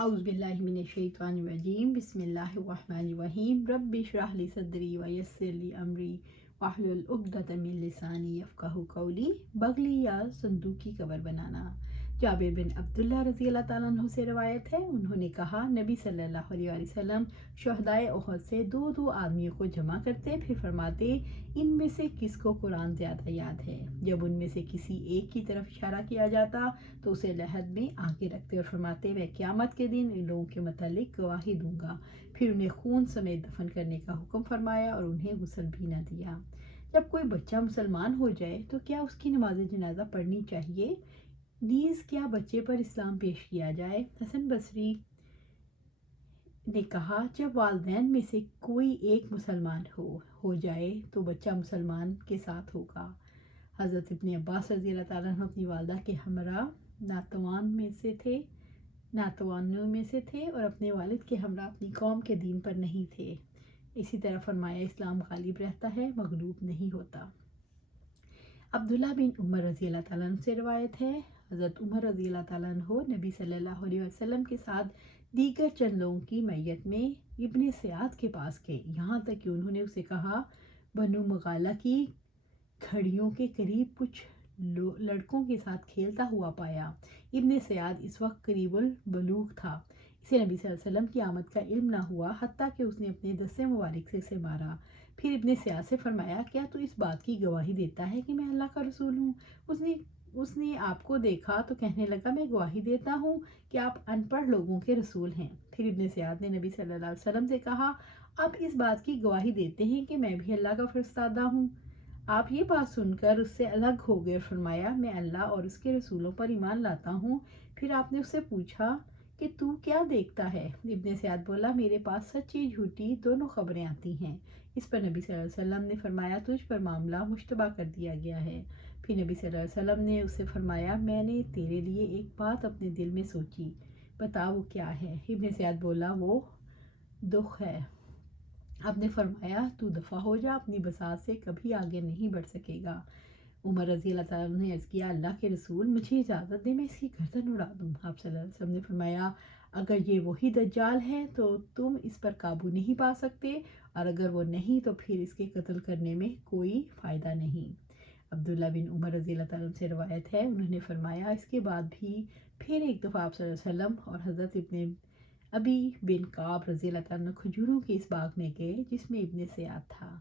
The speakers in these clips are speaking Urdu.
اعوذ باللہ من الشیطان الرجیم بسم اللہ الرحمن الرحیم رب اشرح لی صدری ویسر لی امری واحلل عقدۃ من لسانی یفقہوا قولی۔ بغلی یا صندوق کی قبر بنانا۔ جابر بن عبداللہ رضی اللہ تعالیٰ عنہ سے روایت ہے، انہوں نے کہا نبی صلی اللہ علیہ وسلم شہدائے احد سے دو دو آدمیوں کو جمع کرتے، پھر فرماتے ان میں سے کس کو قرآن زیادہ یاد ہے؟ جب ان میں سے کسی ایک کی طرف اشارہ کیا جاتا تو اسے لحد میں آگے رکھتے اور فرماتے میں قیامت کے دن ان لوگوں کے متعلق گواہی دوں گا۔ پھر انہیں خون سمیت دفن کرنے کا حکم فرمایا اور انہیں غسل بھی نہ دیا۔ جب کوئی بچہ مسلمان ہو جائے تو کیا اس کی نماز جنازہ پڑھنی چاہیے؟ نیز کیا بچے پر اسلام پیش کیا جائے؟ حسن بصری نے کہا جب والدین میں سے کوئی ایک مسلمان ہو جائے تو بچہ مسلمان کے ساتھ ہوگا۔ حضرت ابن عباس رضی اللہ تعالیٰ عنہ اپنی والدہ کے ہمراہ ناتوانوں میں سے تھے اور اپنے والد کے ہمراہ اپنی قوم کے دین پر نہیں تھے۔ اسی طرح فرمایا اسلام غالب رہتا ہے، مغلوب نہیں ہوتا۔ عبداللہ بن عمر رضی اللہ تعالیٰ عنہ سے روایت ہے، حضرت عمر رضی اللہ تعالیٰ عنہ نبی صلی اللہ علیہ وسلم کے ساتھ دیگر چند لوگوں کی میت میں ابن سیاد کے پاس گئے، یہاں تک کہ انہوں نے اسے کہا بنو مغالہ کی کھڑیوں کے قریب کچھ لڑکوں کے ساتھ کھیلتا ہوا پایا۔ ابن سیاد اس وقت قریب البلوغ تھا، اسے نبی صلی اللہ علیہ وسلم کی آمد کا علم نہ ہوا حتیٰ کہ اس نے اپنے دست مبارک سے اسے مارا۔ پھر ابن سیاد سے فرمایا کیا تو اس بات کی گواہی دیتا ہے کہ میں اللہ کا رسول ہوں؟ اس نے آپ کو دیکھا تو کہنے لگا میں گواہی دیتا ہوں کہ آپ ان پڑھ لوگوں کے رسول ہیں۔ پھر ابن سیاد نے نبی صلی اللہ علیہ وسلم سے کہا آپ اس بات کی گواہی دیتے ہیں کہ میں بھی اللہ کا فرستادہ ہوں؟ آپ یہ بات سن کر اس سے الگ ہو گئے اور فرمایا میں اللہ اور اس کے رسولوں پر ایمان لاتا ہوں۔ پھر آپ نے اس سے پوچھا کہ تو کیا دیکھتا ہے؟ ابن سیاد بولا میرے پاس سچی جھوٹی دونوں خبریں آتی ہیں۔ اس پر نبی صلی اللہ علیہ وسلم نے فرمایا تجھ پر معاملہ مشتبہ کر دیا گیا ہے۔ پھر نبی صلی اللہ علیہ وسلم نے اس سے فرمایا میں نے تیرے لیے ایک بات اپنے دل میں سوچی، بتا وہ کیا ہے؟ ابن سیاد بولا وہ دکھ ہے۔ آپ نے فرمایا تو دفع ہو جا، اپنی بساط سے کبھی آگے نہیں بڑھ سکے گا۔ عمر رضی اللہ تعالیٰ عنہ نے عرض کیا اللہ کے رسول مجھے اجازت دے میں اس کی گردن اڑا دوں۔ آپ صلی اللہ علیہ وسلم نے فرمایا اگر یہ وہی دجال ہے تو تم اس پر قابو نہیں پا سکتے، اور اگر وہ نہیں تو پھر اس کے قتل کرنے میں کوئی فائدہ نہیں۔ عبداللہ بن عمر رضی اللہ تعالیٰ عنہ سے روایت ہے، انہوں نے فرمایا اس کے بعد بھی پھر ایک دفعہ آپ صلی اللہ علیہ وسلم اور حضرت ابن ابی بن کعب رضی اللہ تعالیٰ عنہ کھجوروں کے اس باغ میں گئے جس میں ابن سیاد تھا۔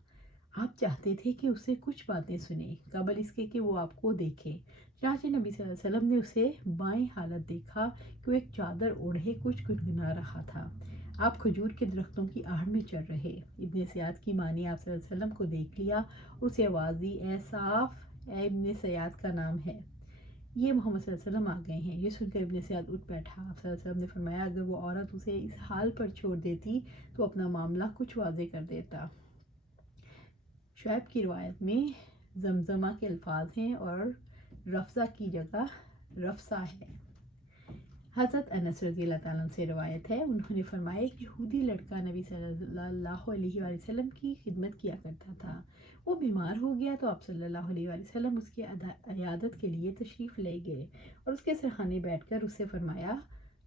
آپ چاہتے تھے کہ اسے کچھ باتیں سنیں قبل اس کے کہ وہ آپ کو دیکھے۔ چنانچہ نبی صلی اللہ علیہ وسلم نے اسے بائیں حالت دیکھا کہ وہ ایک چادر اوڑھے کچھ گنگنا رہا تھا۔ آپ کھجور کے درختوں کی آڑ میں چڑھ رہے۔ ابن سیاد کی ماں نے آپ صلی اللہ علیہ وسلم کو دیکھ لیا اور اسے آواز دی اے صاف، اے ابن سیاد کا نام ہے، یہ محمد صلی اللہ علیہ وسلم آ گئے ہیں۔ یہ سن کر ابن سیاد اٹھ بیٹھا۔ آپ صلی اللہ علیہ وسلم نے فرمایا اگر وہ عورت اسے اس حال پر چھوڑ دیتی تو اپنا معاملہ کچھ واضح کر دیتا۔ شعیب کی روایت میں زمزمہ کے الفاظ ہیں اور رفضہ کی جگہ رفسہ ہے۔ حضرت انس رضی اللہ تعالیٰ عنہ سے روایت ہے، انہوں نے فرمایا ایک یہودی لڑکا نبی صلی اللہ علیہ وآلہ وسلم کی خدمت کیا کرتا تھا، وہ بیمار ہو گیا تو آپ صلی اللہ علیہ وآلہ وسلم اس کی عیادت کے لیے تشریف لے گئے اور اس کے سرحانے بیٹھ کر اس سے فرمایا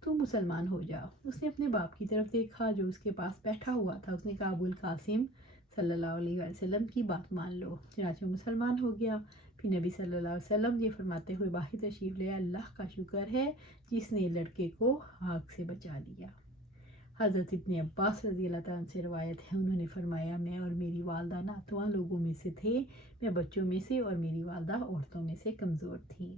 تو مسلمان ہو جا۔ اس نے اپنے باپ کی طرف دیکھا جو اس کے پاس بیٹھا ہوا تھا، اس نے کہا ابو القاسم صلی اللہ علیہ وآلہ وسلم کی بات مان لو، چنانچہ مسلمان ہو گیا۔ پھر نبی صلی اللہ علیہ وسلم یہ فرماتے ہوئے باہر تشریف لے اللہ کا شکر ہے جس نے لڑکے کو آگ سے بچا لیا۔ حضرت ابن عباس رضی اللہ تعالیٰ عنہ سے روایت ہے، انہوں نے فرمایا میں اور میری والدہ ناتواں لوگوں میں سے تھے، میں بچوں میں سے اور میری والدہ عورتوں میں سے کمزور تھیں۔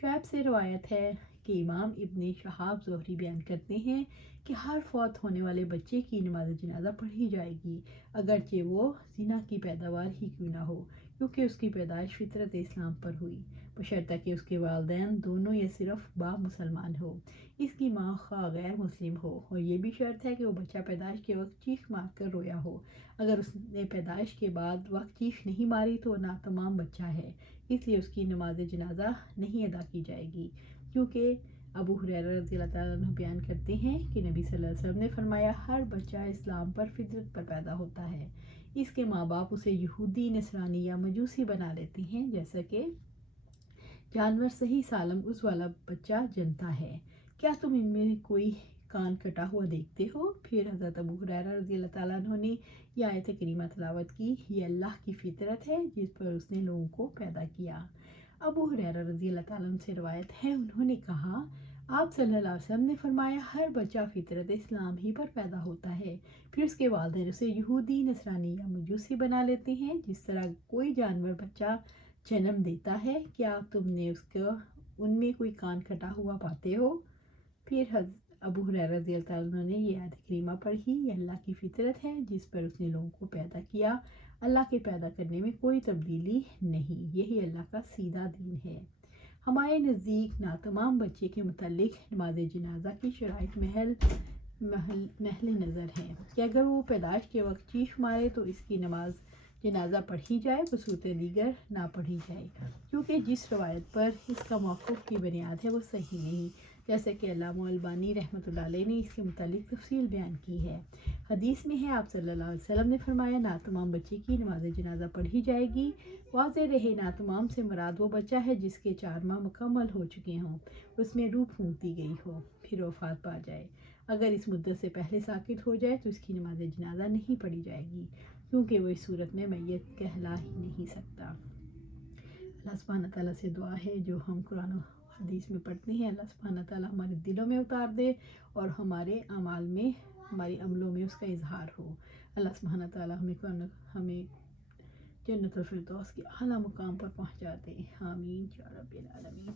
شعیب سے روایت ہے کہ امام ابن شہاب زہری بیان کرتے ہیں کہ ہر فوت ہونے والے بچے کی نماز جنازہ پڑھی جائے گی اگرچہ وہ زنا کی پیداوار ہی کیوں نہ ہو، کیونکہ اس کی پیدائش فطرت اسلام پر ہوئی، بشرطہ کہ اس کے والدین دونوں یا صرف باپ مسلمان ہو، اس کی ماں خواہ غیر مسلم ہو، اور یہ بھی شرط ہے کہ وہ بچہ پیدائش کے وقت چیخ مار کر رویا ہو۔ اگر اس نے پیدائش کے بعد وقت چیخ نہیں ماری تو ناتمام بچہ ہے، اس لیے اس کی نماز جنازہ نہیں ادا کی جائے گی، کیونکہ ابو ہریرہ رضی اللہ تعالیٰ عنہ بیان کرتے ہیں کہ نبی صلی اللہ علیہ وسلم نے فرمایا ہر بچہ اسلام پر فطرت پر پیدا ہوتا ہے، اس کے ماں باپ اسے یہودی، نصرانی یا مجوسی بنا لیتے ہیں، جیسا کہ جانور صحیح سالم اس والا بچہ جنتا ہے۔ کیا تم ان میں کوئی کان کٹا ہوا دیکھتے ہو؟ پھر حضرت ابو ہریرہ رضی اللہ تعالیٰ عنہ نے یہ آیت کریمہ تلاوت کی، یہ اللہ کی فطرت ہے جس پر اس نے لوگوں کو پیدا کیا۔ ابو ہریرہ رضی اللہ تعالیٰ عنہ سے روایت ہے، انہوں نے کہا آپ صلی اللہ علیہ وسلم نے فرمایا ہر بچہ فطرت اسلام ہی پر پیدا ہوتا ہے، پھر اس کے والدین اسے یہودی، نصرانی یا مجوسی بنا لیتے ہیں۔ جس طرح کوئی جانور بچہ جنم دیتا ہے، کیا تم نے ان میں کوئی کان کٹا ہوا پاتے ہو؟ پھر ابو ہریرہ رضی اللہ عنہ نے یہ آیت کریمہ پڑھی، یہ اللہ کی فطرت ہے جس پر اس نے لوگوں کو پیدا کیا، اللہ کے پیدا کرنے میں کوئی تبدیلی نہیں، یہی اللہ کا سیدھا دین ہے۔ ہمارے نزدیک ناتمام بچے کے متعلق نماز جنازہ کی شرائط محل نظر ہیں کہ اگر وہ پیدائش کے وقت چیخ مارے تو اس کی نماز جنازہ پڑھی جائے، بصورت دیگر نہ پڑھی جائے، کیونکہ جس روایت پر اس کا موقف کی بنیاد ہے وہ صحیح نہیں، جیسے کہ علامہ البانی رحمۃ اللہ علیہ نے اس کے متعلق تفصیل بیان کی ہے۔ حدیث میں ہے آپ صلی اللہ علیہ وسلم نے فرمایا ناتمام بچے کی نماز جنازہ پڑھی جائے گی۔ واضح رہے ناتمام سے مراد وہ بچہ ہے جس کے 4 ماہ مکمل ہو چکے ہوں، اس میں روح پھونک دی گئی ہو، پھر وفات پا جائے۔ اگر اس مدت سے پہلے ساقط ہو جائے تو اس کی نماز جنازہ نہیں پڑھی جائے گی، کیونکہ وہ اس صورت میں میت کہلا ہی نہیں سکتا۔ اللہ سبحانہ تعالیٰ سے دعا ہے جو ہم قرآن و حدیث میں پڑھتے ہیں اللہ سبحانہ تعالیٰ ہمارے دلوں میں اتار دے اور ہمارے اعمال میں، ہماری عملوں میں اس کا اظہار ہو۔ اللہ سبحانہ تعالیٰ ہمیں جنت الفردوس کے اعلیٰ مقام پر پہنچا دے، آمین یا رب العالمین۔